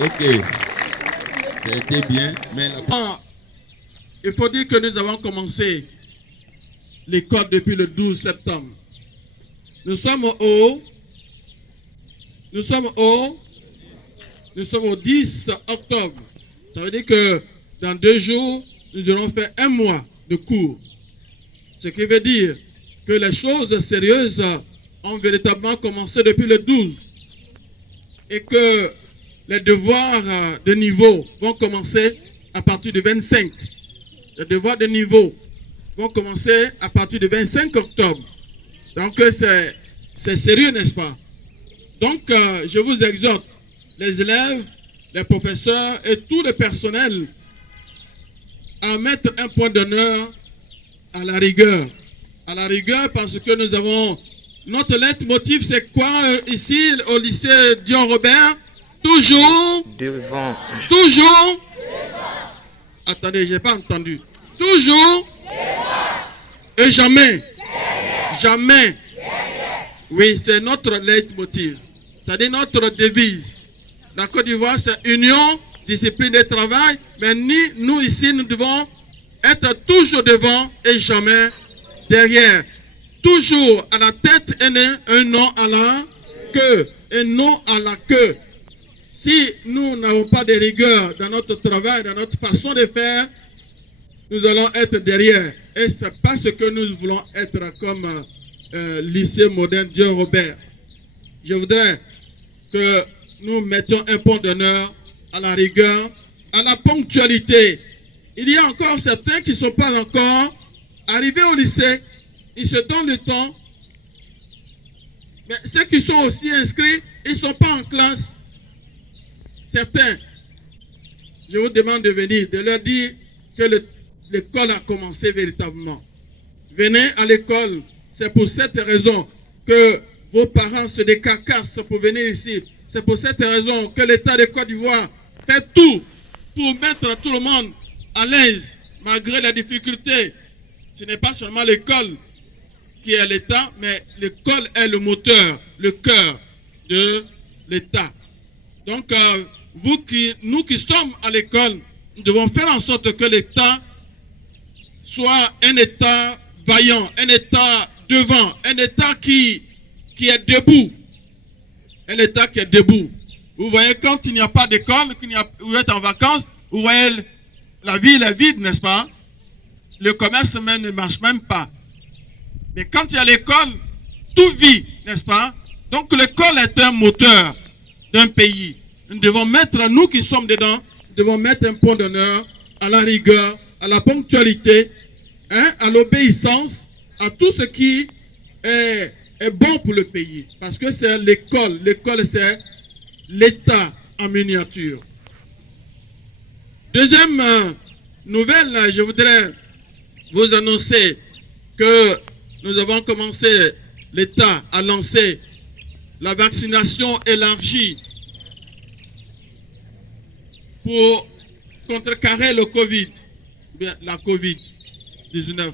Ok, ça a été bien, mais il faut dire que nous avons commencé l'école depuis le 12 septembre. Nous sommes au 10 octobre. Ça veut dire que dans 2 jours, nous aurons fait 1 mois de cours. Ce qui veut dire que les choses sérieuses ont véritablement commencé depuis le 12 et que les devoirs de niveau vont commencer à partir du 25. Les devoirs de niveau vont commencer à partir du 25 octobre. Donc c'est sérieux, n'est-ce pas? Donc je vous exhorte, les élèves, les professeurs et tout le personnel à mettre un point d'honneur à la rigueur. À la rigueur parce que nous avons... Notre leitmotiv, c'est quoi ici au lycée Dion Robert? Toujours. Devant. Toujours. Devant. Attendez, je n'ai pas entendu. Toujours. Devant. Et jamais. Derrière. Jamais. Derrière. Oui, c'est notre leitmotiv. C'est-à-dire notre devise. La Côte d'Ivoire, c'est union, discipline et travail. Mais nous ici, nous devons être toujours devant et jamais derrière. Toujours à la tête et un nom à la queue. Un nom à la queue. Si nous n'avons pas de rigueur dans notre travail, dans notre façon de faire, nous allons être derrière. Et ce n'est pas ce que nous voulons être comme lycée moderne Dion Robert. Je voudrais que nous mettions un point d'honneur à la rigueur, à la ponctualité. Il y a encore certains qui ne sont pas encore arrivés au lycée. Ils se donnent le temps. Mais ceux qui sont aussi inscrits, ils ne sont pas en classe. Certains, je vous demande de venir, de leur dire que l'école a commencé véritablement. Venez à l'école. C'est pour cette raison que vos parents se décarcassent pour venir ici. C'est pour cette raison que l'État de Côte d'Ivoire fait tout pour mettre tout le monde à l'aise, malgré les difficultés. Ce n'est pas seulement l'école qui est l'État, mais l'école est le moteur, le cœur de l'État. Donc, nous qui sommes à l'école, nous devons faire en sorte que l'État soit un État vaillant, un État devant, un État qui est debout. Un État qui est debout. Vous voyez, quand il n'y a pas d'école, vous êtes en vacances, vous voyez, la ville est vide, n'est-ce pas? Le commerce même ne marche même pas. Mais quand il y a l'école, tout vit, n'est-ce pas? Donc l'école est un moteur d'un pays. Nous devons mettre, nous qui sommes dedans, nous devons mettre un point d'honneur à la rigueur, à la ponctualité, à l'obéissance, à tout ce qui est bon pour le pays. Parce que c'est l'école. L'école, c'est l'État en miniature. Deuxième nouvelle, je voudrais vous annoncer que nous avons commencé, l'État a lancé la vaccination élargie pour contrecarrer le Covid. Bien, la Covid-19,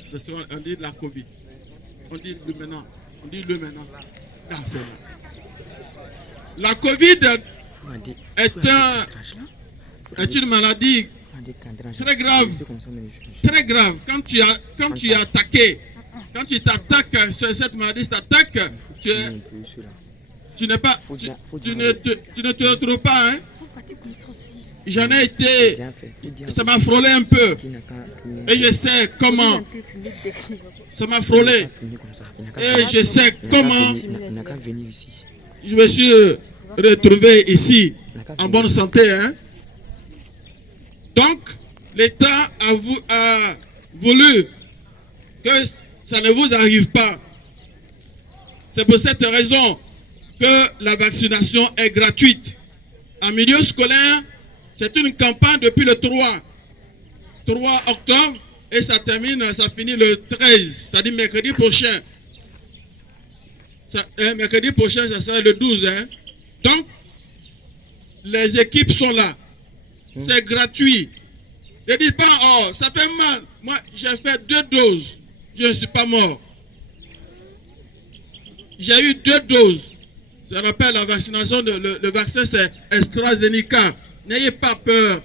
on dit la Covid. On dit le maintenant. On dit le maintenant. Ah, c'est là. La Covid est une maladie très grave. Très grave. Quand tu es attaqué, quand tu t'attaques, cette maladie t'attaque, tu ne te retrouves pas. Hein? J'en ai été, ça m'a frôlé un peu. Et je sais comment. Ça m'a frôlé. Et je sais comment je me suis retrouvé ici, en bonne santé. Hein? Donc, l'État a voulu que ça ne vous arrive pas. C'est pour cette raison que la vaccination est gratuite. En milieu scolaire, c'est une campagne depuis le 3 octobre et ça finit le 13, c'est-à-dire mercredi prochain. Mercredi prochain, ça sera le 12. Hein? Donc, les équipes sont là. C'est gratuit. Ne dites pas, oh, ça fait mal. Moi, j'ai fait 2 doses. Je ne suis pas mort. J'ai eu 2 doses. Ça rappelle la vaccination, le vaccin, c'est AstraZeneca. N'ayez pas peur.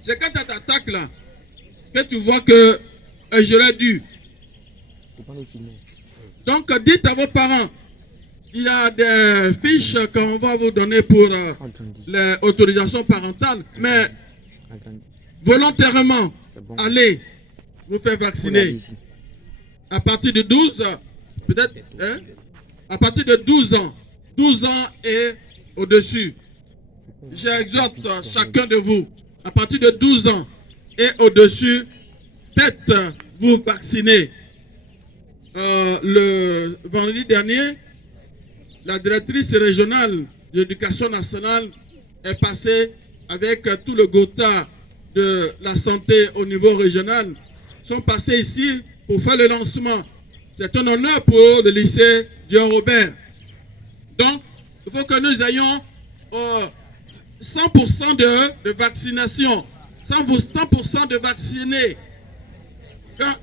C'est quand tu t'attaques là que tu vois que j'aurais dû. Donc dites à vos parents, il y a des fiches qu'on va vous donner pour l'autorisation parentale, mais volontairement, allez vous faire vacciner. À partir de 12, peut-être, hein, à partir de 12 ans et au-dessus. J'exhorte chacun de vous, à partir de 12 ans et au-dessus, faites-vous vacciner. Le vendredi dernier, la directrice régionale de l'éducation nationale est passée avec tout le GOTA de la santé au niveau régional. Ils sont passés ici pour faire le lancement. C'est un honneur pour le lycée Dion Robert. Donc, il faut que nous ayons 100% de vaccination, 100% de vaccinés,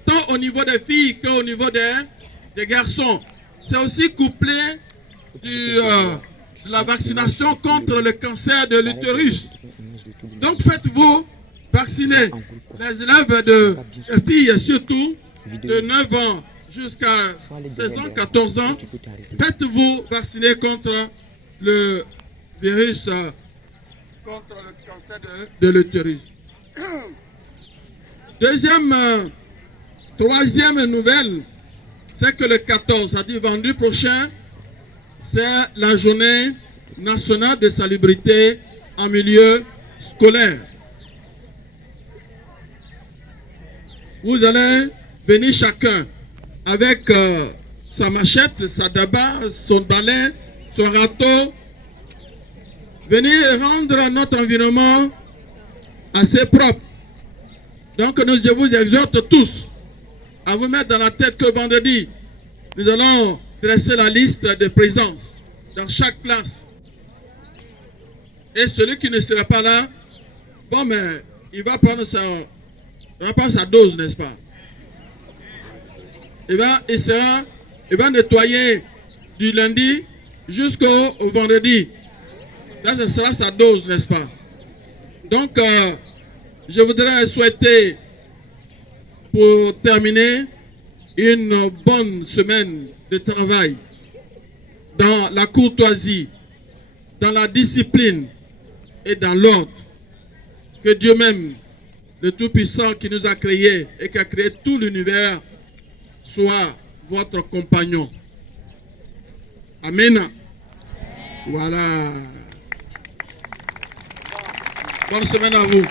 tant au niveau des filles qu'au niveau des garçons. C'est aussi couplé de la vaccination contre le cancer de l'utérus. Donc faites-vous vacciner. Les élèves de filles surtout, de 9 ans jusqu'à 16 ans, 14 ans, faites-vous vacciner contre le virus, contre le cancer de l'utérus. Troisième nouvelle, c'est que le 14, c'est-à-dire vendredi prochain, c'est la journée nationale de salubrité en milieu scolaire. Vous allez venir chacun avec sa machette, sa daba, son balai, son râteau, venir rendre notre environnement assez propre. Donc je vous exhorte tous à vous mettre dans la tête que vendredi, nous allons dresser la liste de présence dans chaque classe. Et celui qui ne sera pas là, bon, mais il va prendre sa dose, n'est-ce pas? Il va nettoyer du lundi jusqu'au vendredi. Ça, ce sera sa dose, n'est-ce pas? Donc, je voudrais souhaiter, pour terminer, une bonne semaine de travail dans la courtoisie, dans la discipline et dans l'ordre. Que Dieu même, le Tout-Puissant qui nous a créés et qui a créé tout l'univers, soit votre compagnon. Amen. Voilà. Bonne semaine à vous.